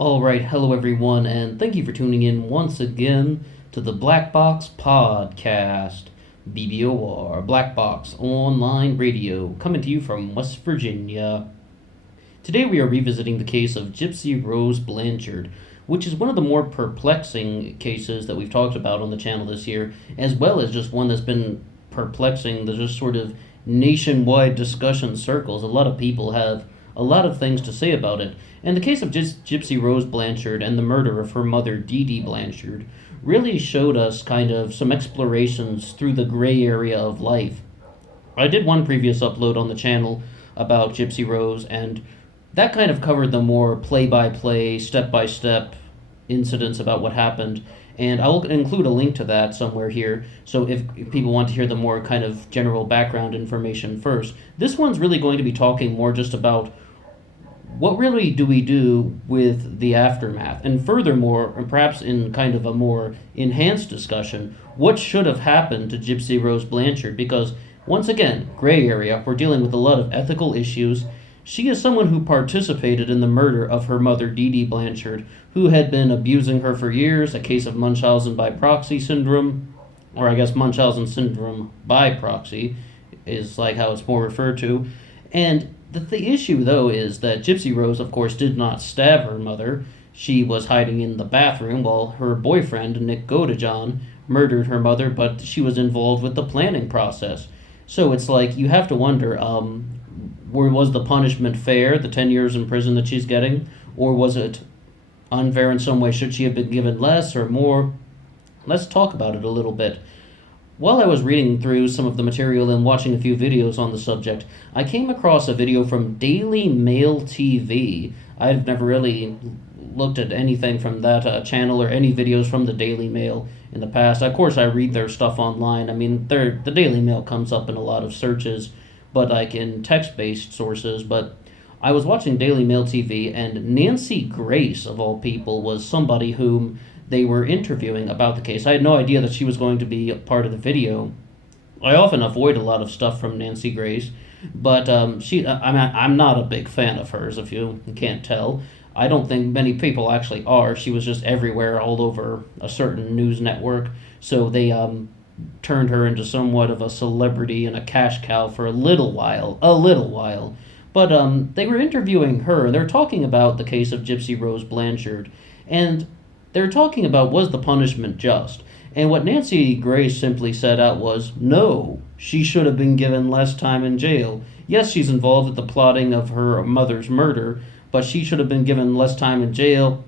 All right, hello everyone, and thank you for tuning in once again to the Black Box Podcast, BBOR, Black Box Online Radio, coming to you from West Virginia. Today we are revisiting the case of Gypsy Rose Blanchard, which is one of the more perplexing cases that we've talked about on the channel this year, as well as just one that's been perplexing the just sort of nationwide discussion circles. A lot of people have a lot of things to say about it. And the case of Gypsy Rose Blanchard and the murder of her mother, Dee Dee Blanchard, really showed us kind of some explorations through the gray area of life. I did one previous upload on the channel about Gypsy Rose, and that kind of covered the more play-by-play, step-by-step incidents about what happened. And I'll include a link to that somewhere here, so if people want to hear the more kind of general background information first. This one's really going to be talking more just about what really do we do with the aftermath? And furthermore, and perhaps in kind of a more enhanced discussion, what should have happened to Gypsy Rose Blanchard? Because, once again, gray area, we're dealing with a lot of ethical issues. She is someone who participated in the murder of her mother, Dee Dee Blanchard, who had been abusing her for years, a case of Munchausen by proxy syndrome, or I guess Munchausen syndrome by proxy is like how it's more referred to. And the issue, though, is that Gypsy Rose, of course, did not stab her mother. She was hiding in the bathroom while her boyfriend, Nick Godejohn, murdered her mother, but she was involved with the planning process. So it's like, you have to wonder, was the punishment fair, the 10 years in prison that she's getting, or was it unfair in some way? Should she have been given less or more? Let's talk about it a little bit. While I was reading through some of the material and watching a few videos on the subject, I came across a video from Daily Mail TV. I've never really looked at anything from that channel or any videos from the Daily Mail in the past. Of course, I read their stuff online. I mean, the Daily Mail comes up in a lot of searches, but like in text-based sources. But I was watching Daily Mail TV, and Nancy Grace, of all people, was somebody whom they were interviewing about the case. I had no idea that she was going to be a part of the video. I often avoid a lot of stuff from Nancy Grace, but I'm not a big fan of hers, if you can't tell. I don't think many people actually are. She was just everywhere, all over a certain news network, so they turned her into somewhat of a celebrity and a cash cow for a little while. But they were interviewing her. They're talking about the case of Gypsy Rose Blanchard, and they're talking about, was the punishment just? And what Nancy Grace simply said out was, no, she should have been given less time in jail. Yes, she's involved with the plotting of her mother's murder, but she should have been given less time in jail.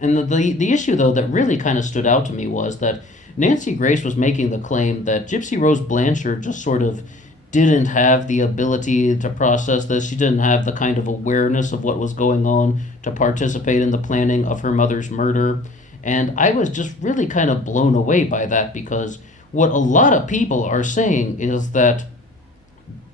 And the issue, though, that really kind of stood out to me was that Nancy Grace was making the claim that Gypsy Rose Blanchard just sort of didn't have the ability to process this. She didn't have the kind of awareness of what was going on to participate in the planning of her mother's murder. And I was just really kind of blown away by that, because what a lot of people are saying is that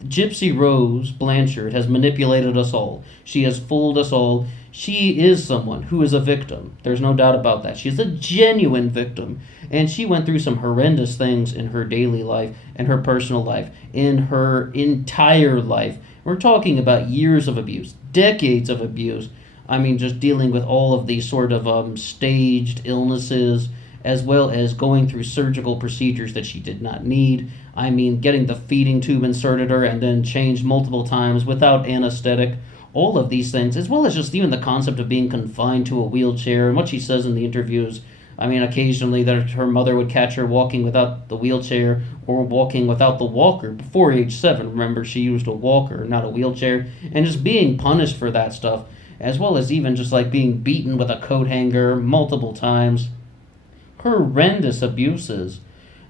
Gypsy Rose Blanchard has manipulated us all. She has fooled us all. She is someone who is a victim. There's no doubt about that. She's a genuine victim. And she went through some horrendous things in her daily life, and her personal life, in her entire life. We're talking about years of abuse, decades of abuse. I mean, just dealing with all of these sort of staged illnesses, as well as going through surgical procedures that she did not need. I mean, getting the feeding tube inserted her and then changed multiple times without anesthetic. All of these things, as well as just even the concept of being confined to a wheelchair. And what she says in the interviews, I mean, occasionally that her mother would catch her walking without the wheelchair or walking without the walker before age 7. Remember, she used a walker, not a wheelchair. And just being punished for that stuff, as well as even just like being beaten with a coat hanger multiple times. Horrendous abuses.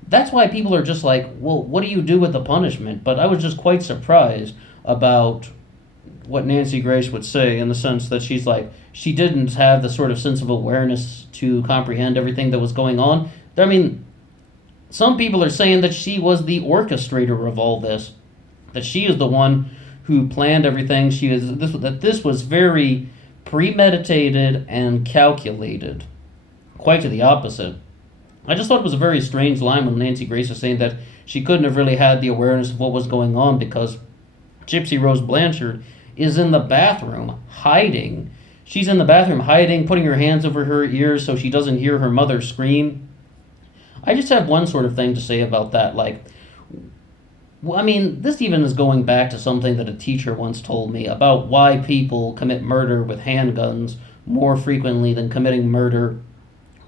That's why people are just like, well, what do you do with the punishment? But I was just quite surprised about what Nancy Grace would say, in the sense that she's like, she didn't have the sort of sense of awareness to comprehend everything that was going on. I mean, some people are saying that she was the orchestrator of all this, that she is the one who planned everything. That this was very premeditated and calculated. Quite to the opposite. I just thought it was a very strange line when Nancy Grace was saying that she couldn't have really had the awareness of what was going on, because Gypsy Rose Blanchard is in the bathroom hiding. she's in the bathroom hiding, putting her hands over her ears so she doesn't hear her mother scream. I just have one sort of thing to say about that. Like, well, I mean, this even is going back to something that a teacher once told me about why people commit murder with handguns more frequently than committing murder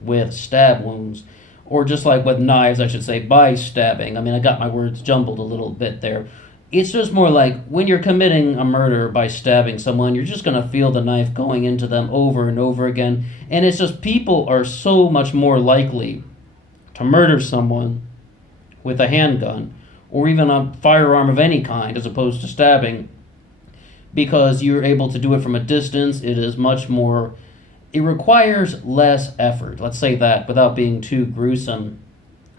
with stab wounds. Or just like with knives, I should say, by stabbing. I mean, I got my words jumbled a little bit there. It's just more like when you're committing a murder by stabbing someone, you're just going to feel the knife going into them over and over again. And it's just people are so much more likely to murder someone with a handgun or even a firearm of any kind as opposed to stabbing because you're able to do it from a distance. It is much more, it requires less effort, let's say that, without being too gruesome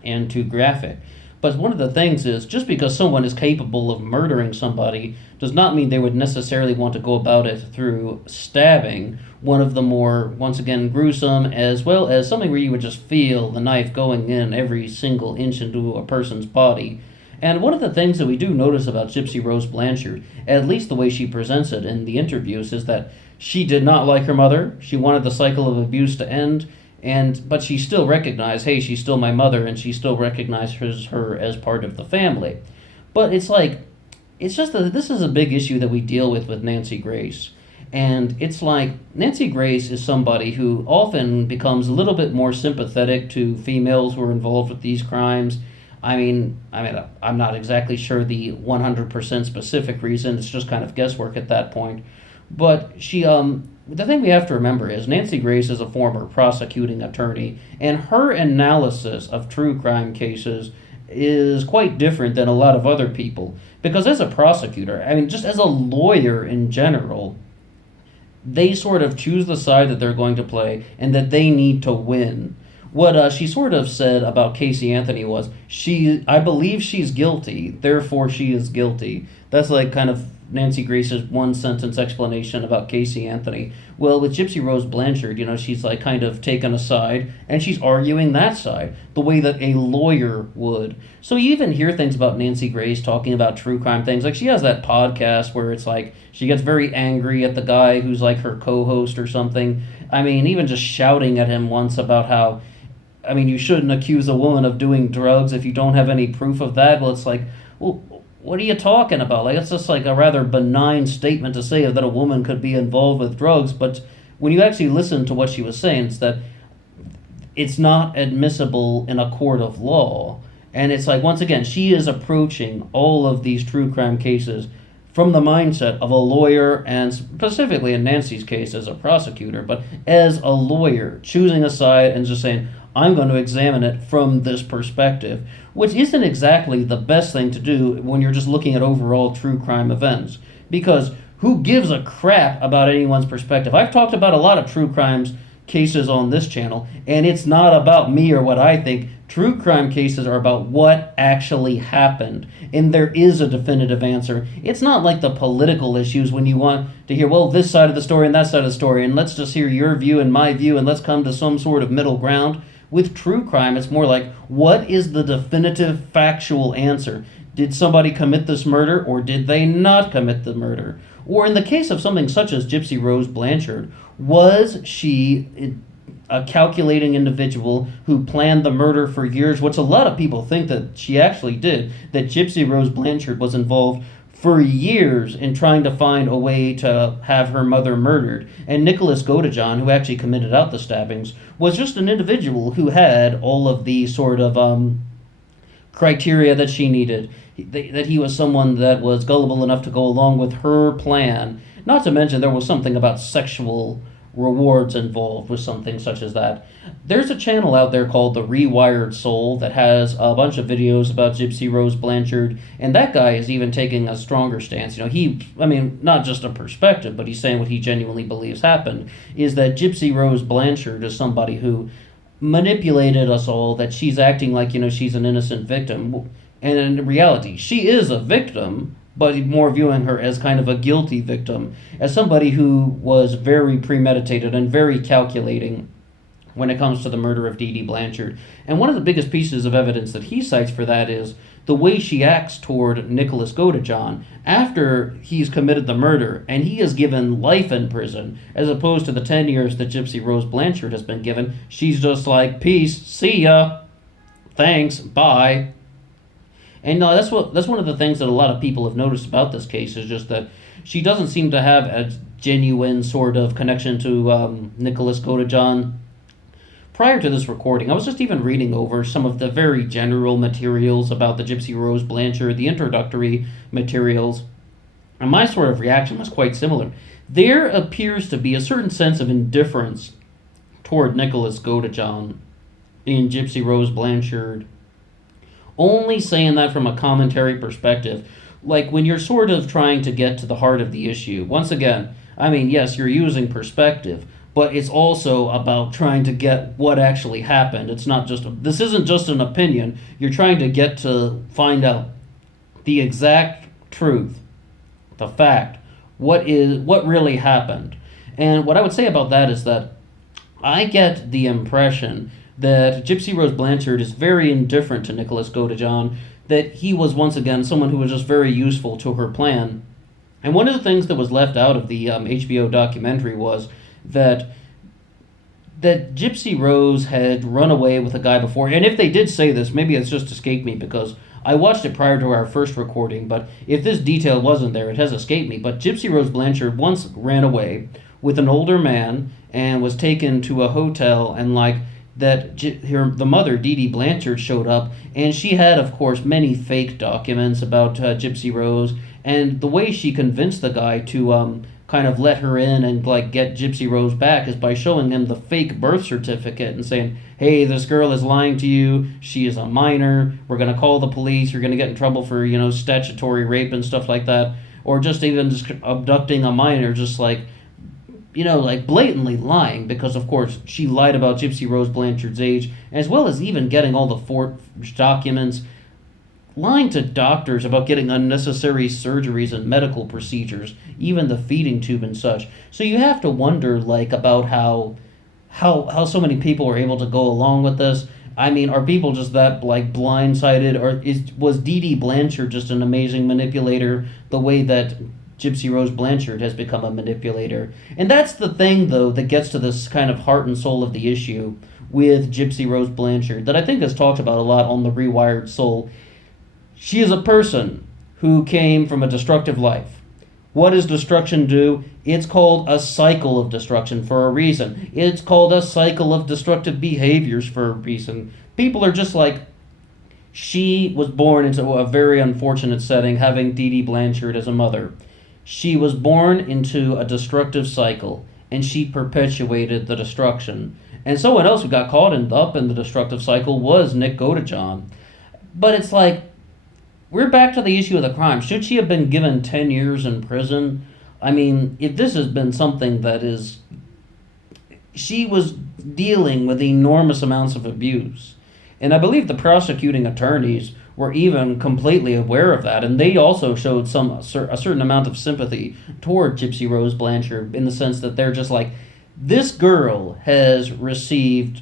and too graphic. But one of the things is, just because someone is capable of murdering somebody does not mean they would necessarily want to go about it through stabbing, one of the more, once again, gruesome, as well as something where you would just feel the knife going in every single inch into a person's body. And one of the things that we do notice about Gypsy Rose Blanchard, at least the way she presents it in the interviews, is that she did not like her mother. She wanted the cycle of abuse to end. But she still recognized, hey, she's still my mother, and she still recognizes her as part of the family. But it's just that this is a big issue that we deal with Nancy Grace. And it's like, Nancy Grace is somebody who often becomes a little bit more sympathetic to females who are involved with these crimes. I mean, I'm not exactly sure the 100% specific reason. It's just kind of guesswork at that point. But the thing we have to remember is Nancy Grace is a former prosecuting attorney, and her analysis of true crime cases is quite different than a lot of other people. Because as a prosecutor, I mean, just as a lawyer in general, they sort of choose the side that they're going to play and that they need to win. What she sort of said about Casey Anthony was, I believe she's guilty, therefore she is guilty. That's like kind of Nancy Grace's one-sentence explanation about Casey Anthony. Well, with Gypsy Rose Blanchard, she's like kind of taken a side, and she's arguing that side, the way that a lawyer would. So you even hear things about Nancy Grace talking about true crime things. Like, she has that podcast where it's like, she gets very angry at the guy who's like her co-host or something. I mean, even just shouting at him once about how, you shouldn't accuse a woman of doing drugs if you don't have any proof of that. Well, it's like, well, what are you talking about? Like, it's just like a rather benign statement to say that a woman could be involved with drugs, but when you actually listen to what she was saying, it's that it's not admissible in a court of law. And it's like, once again, she is approaching all of these true crime cases from the mindset of a lawyer, and specifically in Nancy's case as a prosecutor, but as a lawyer, choosing a side and just saying, I'm going to examine it from this perspective, which isn't exactly the best thing to do when you're just looking at overall true crime events. Because who gives a crap about anyone's perspective? I've talked about a lot of true crimes cases on this channel, and it's not about me or what I think. True crime cases are about what actually happened, and there is a definitive answer. It's not like the political issues when you want to hear, well, this side of the story and that side of the story, and let's just hear your view and my view, and let's come to some sort of middle ground. With true crime, it's more like, what is the definitive factual answer? Did somebody commit this murder, or did they not commit the murder? Or in the case of something such as Gypsy Rose Blanchard, was she a calculating individual who planned the murder for years, which a lot of people think that she actually did, that Gypsy Rose Blanchard was involved for years in trying to find a way to have her mother murdered. And Nicholas Godejohn, who actually committed out the stabbings, was just an individual who had all of the sort of criteria that she needed. That he was someone that was gullible enough to go along with her plan. Not to mention there was something about sexual rewards involved with something such as that. There's a channel out there called The Rewired Soul that has a bunch of videos about Gypsy Rose Blanchard, and that guy is even taking a stronger stance. Not just a perspective, but he's saying what he genuinely believes happened, is that Gypsy Rose Blanchard is somebody who manipulated us all, that she's acting like, she's an innocent victim. And in reality, she is a victim, but more viewing her as kind of a guilty victim, as somebody who was very premeditated and very calculating when it comes to the murder of Dee Dee Blanchard. And one of the biggest pieces of evidence that he cites for that is the way she acts toward Nicholas Godejohn after he's committed the murder and he is given life in prison as opposed to the 10 years that Gypsy Rose Blanchard has been given. She's just like, peace, see ya, thanks, bye. And that's one of the things that a lot of people have noticed about this case is just that she doesn't seem to have a genuine sort of connection to Nicholas Godejohn. Prior to this recording, I was just even reading over some of the very general materials about the Gypsy Rose Blanchard, the introductory materials, and my sort of reaction was quite similar. There appears to be a certain sense of indifference toward Nicholas Godejohn in Gypsy Rose Blanchard. Only saying that from a commentary perspective, like when you're sort of trying to get to the heart of the issue. Once again, I mean, yes, you're using perspective, but it's also about trying to get what actually happened. It's not just, this isn't just an opinion. You're trying to get to find out the exact truth, the fact, what really happened. And what I would say about that is that I get the impression that Gypsy Rose Blanchard is very indifferent to Nicholas Godejohn, that he was once again someone who was just very useful to her plan. And one of the things that was left out of the HBO documentary was that Gypsy Rose had run away with a guy before. And if they did say this, maybe it's just escaped me because I watched it prior to our first recording, but if this detail wasn't there, it has escaped me. But Gypsy Rose Blanchard once ran away with an older man and was taken to a hotel, and like that the mother, Dee Dee Blanchard, showed up, and she had, of course, many fake documents about Gypsy Rose, and the way she convinced the guy to kind of let her in and like get Gypsy Rose back is by showing him the fake birth certificate and saying, hey, this girl is lying to you, she is a minor, we're going to call the police, you're going to get in trouble for, statutory rape and stuff like that, or just even just abducting a minor, just like, like blatantly lying, because of course she lied about Gypsy Rose Blanchard's age, as well as even getting all the forged documents, lying to doctors about getting unnecessary surgeries and medical procedures, even the feeding tube and such. So you have to wonder, like, about how so many people are able to go along with this. I mean, are people just that, like, blindsided, or was Dee Dee Blanchard just an amazing manipulator the way that Gypsy Rose Blanchard has become a manipulator? And that's the thing, though, that gets to this kind of heart and soul of the issue with Gypsy Rose Blanchard that I think is talked about a lot on The Rewired Soul. She is a person who came from a destructive life. What does destruction do? It's called a cycle of destruction for a reason. It's called a cycle of destructive behaviors for a reason. People are just like, she was born into a very unfortunate setting, having Dee Dee Blanchard as a mother. She was born into a destructive cycle, and she perpetuated the destruction. And someone else who got caught up in the destructive cycle was Nick Godejohn. But it's like, we're back to the issue of the crime. Should she have been given 10 years in prison? I mean, if this has been something that is... She was dealing with enormous amounts of abuse. And I believe the prosecuting attorneys were even completely aware of that. And they also showed a certain amount of sympathy toward Gypsy Rose Blanchard, in the sense that they're just like, this girl has received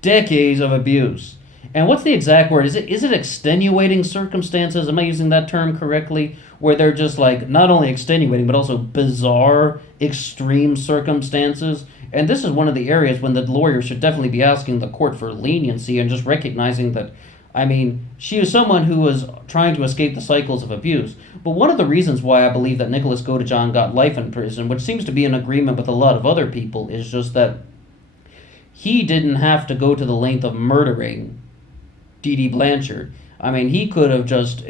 decades of abuse. And what's the exact word? Is it extenuating circumstances? Am I using that term correctly? Where they're just like not only extenuating, but also bizarre, extreme circumstances. And this is one of the areas when the lawyer should definitely be asking the court for leniency and just recognizing that, I mean, she is someone who was trying to escape the cycles of abuse. But one of the reasons why I believe that Nicholas Godejohn got life in prison, which seems to be in agreement with a lot of other people, is just that he didn't have to go to the length of murdering Dee Dee Blanchard. I mean, he could have just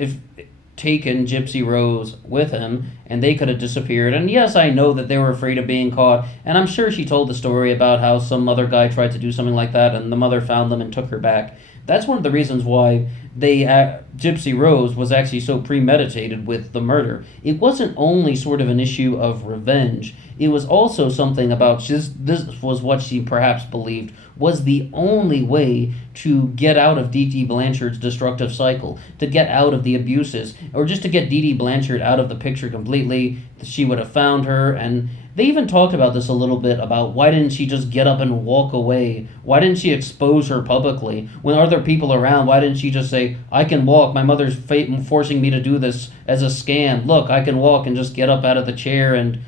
taken Gypsy Rose with him, and they could have disappeared. And yes, I know that they were afraid of being caught, and I'm sure she told the story about how some other guy tried to do something like that, and the mother found them and took her back. That's one of the reasons why Gypsy Rose was actually so premeditated with the murder. It wasn't only sort of an issue of revenge. It was also something about this was what she perhaps believed was the only way to get out of Dee Dee Blanchard's destructive cycle, to get out of the abuses, or just to get Dee Dee Blanchard out of the picture completely. She would have found her, and they even talked about this a little bit, about why didn't she just get up and walk away? Why didn't she expose her publicly? When other people around, why didn't she just say, I can walk, my mother's forcing me to do this as a scam. Look, I can walk, and just get up out of the chair. And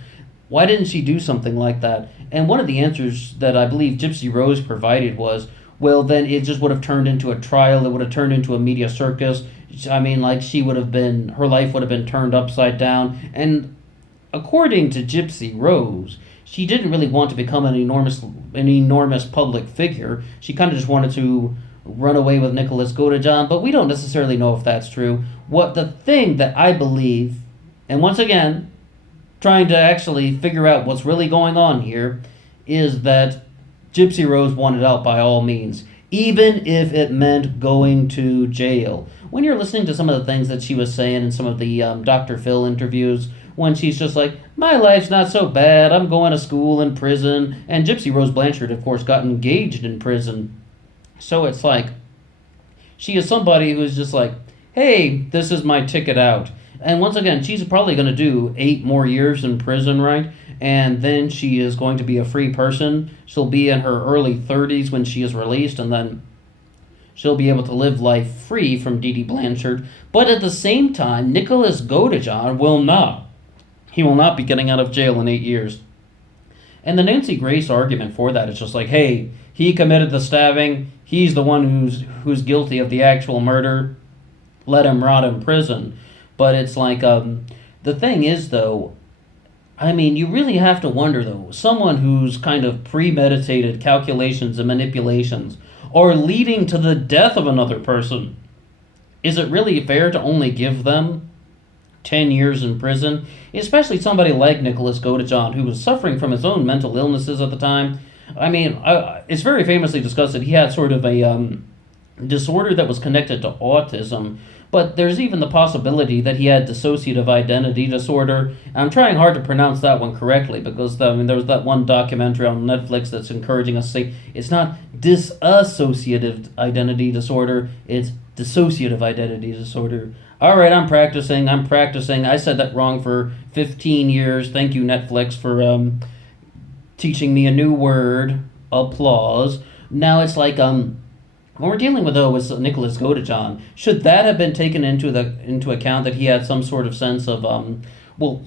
why didn't she do something like that? And one of the answers that I believe Gypsy Rose provided was, well, then it just would have turned into a trial. It would have turned into a media circus. I mean, like, her life would have been turned upside down. And according to Gypsy Rose, she didn't really want to become an enormous public figure. She kind of just wanted to run away with Nicholas Godejohn, but we don't necessarily know if that's true. What the thing that I believe, and once again, trying to actually figure out what's really going on here, is that Gypsy Rose wanted out by all means, even if it meant going to jail. When you're listening to some of the things that she was saying in some of the Dr. Phil interviews, when she's just like, my life's not so bad, I'm going to school in prison, and Gypsy Rose Blanchard, of course, got engaged in prison. So it's like, she is somebody who's just like, hey, this is my ticket out. And once again, she's probably going to do 8 more years in prison, right? And then she is going to be a free person. She'll be in her early 30s when she is released, and then she'll be able to live life free from Dee Dee Blanchard. But at the same time, Nicholas Godejohn will not. He will not be getting out of jail in 8 years. And the Nancy Grace argument for that is just like, hey, he committed the stabbing. He's the one who's guilty of the actual murder. Let him rot in prison. But it's like, the thing is, though, I mean, you really have to wonder, though, someone whose kind of premeditated calculations and manipulations are leading to the death of another person, is it really fair to only give them 10 years in prison? Especially somebody like Nicholas Godejohn, who was suffering from his own mental illnesses at the time. I mean, it's very famously discussed that he had sort of a disorder that was connected to autism, but there's even the possibility that he had dissociative identity disorder. I'm trying hard to pronounce that one correctly, because there was that one documentary on Netflix that's encouraging us to say it's not dissociative identity disorder, it's dissociative identity disorder. All right, I'm practicing. I said that wrong for 15 years. Thank you, Netflix, for teaching me a new word. Applause. Now it's like, when we're dealing with Nicholas Godejohn, should that have been taken into account, that he had some sort of sense of,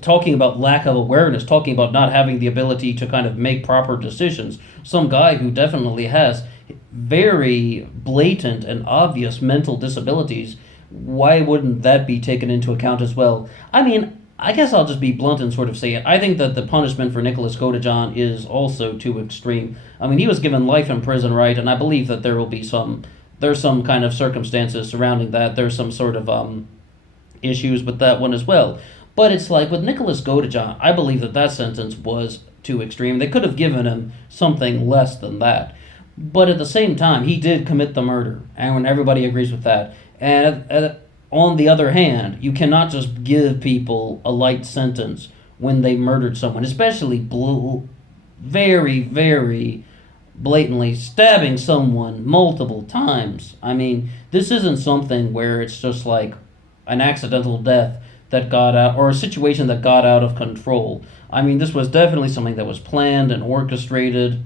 talking about lack of awareness, talking about not having the ability to kind of make proper decisions. Some guy who definitely has very blatant and obvious mental disabilities, why wouldn't that be taken into account as well? I mean, I guess I'll just be blunt and sort of say it. I think that the punishment for Nicholas Godejohn is also too extreme. I mean, he was given life in prison, right? And I believe that there's some kind of circumstances surrounding that. There's some sort of issues with that one as well. But it's like, with Nicholas Godejohn, I believe that sentence was too extreme. They could have given him something less than that. But at the same time, he did commit the murder, and everybody agrees with that. And on the other hand, you cannot just give people a light sentence when they murdered someone, especially very, very blatantly stabbing someone multiple times. I mean, this isn't something where it's just like an accidental death that got out, or a situation that got out of control. I mean, this was definitely something that was planned and orchestrated.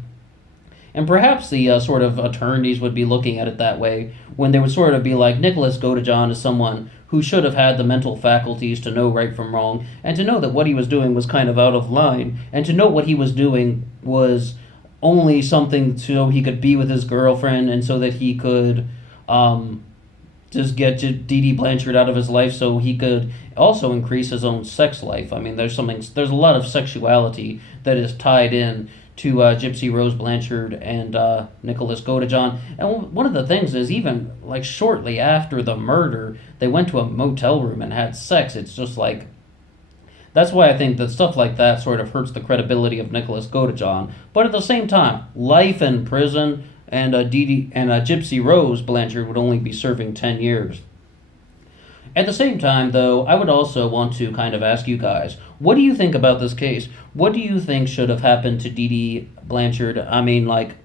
And perhaps the sort of attorneys would be looking at it that way, when they would sort of be like, Nicholas Godejohn is someone who should have had the mental faculties to know right from wrong, and to know that what he was doing was kind of out of line, and to know what he was doing was only something so he could be with his girlfriend, and so that he could just get Dee Dee Blanchard out of his life, so he could also increase his own sex life. I mean, there's a lot of sexuality that is tied in to Gypsy Rose Blanchard and Nicholas Godejohn. And one of the things is, even like shortly after the murder, they went to a motel room and had sex. It's just like, that's why I think that stuff like that sort of hurts the credibility of Nicholas Godejohn. But at the same time, life in prison, and Gypsy Rose Blanchard would only be serving 10 years. At the same time, though, I would also want to kind of ask you guys, what do you think about this case? What do you think should have happened to Dee Dee Blanchard? I mean, like,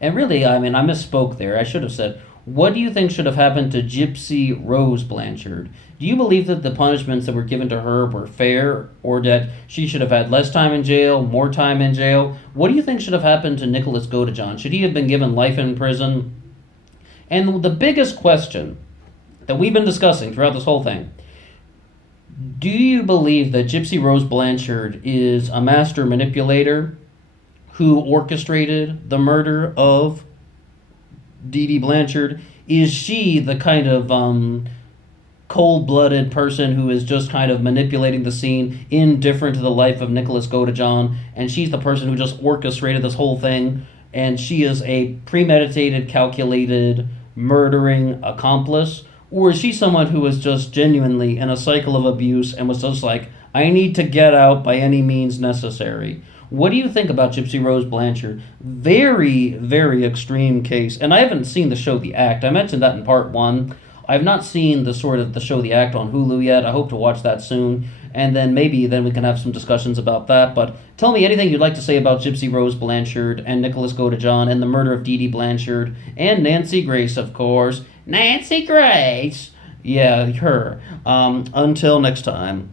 And really, I mean, I misspoke there. I should have said, what do you think should have happened to Gypsy Rose Blanchard? Do you believe that the punishments that were given to her were fair, or that she should have had less time in jail, more time in jail? What do you think should have happened to Nicholas Godejohn? Should he have been given life in prison? And the biggest question that we've been discussing throughout this whole thing, do you believe that Gypsy Rose Blanchard is a master manipulator who orchestrated the murder of Dee Dee Blanchard? Is she the kind of cold-blooded person who is just kind of manipulating the scene, indifferent to the life of Nicholas Godejohn, and she's the person who just orchestrated this whole thing, and she is a premeditated, calculated, murdering accomplice? Or is she someone who is just genuinely in a cycle of abuse and was just like, I need to get out by any means necessary? What do you think about Gypsy Rose Blanchard? Very, very extreme case. And I haven't seen the show The Act. I mentioned that in part one. I've not seen the show The Act on Hulu yet. I hope to watch that soon. And then maybe then we can have some discussions about that. But tell me anything you'd like to say about Gypsy Rose Blanchard and Nicholas Godejohn and the murder of Dee Dee Blanchard and Nancy Grace, of course. Nancy Grace! Yeah, her. Until next time.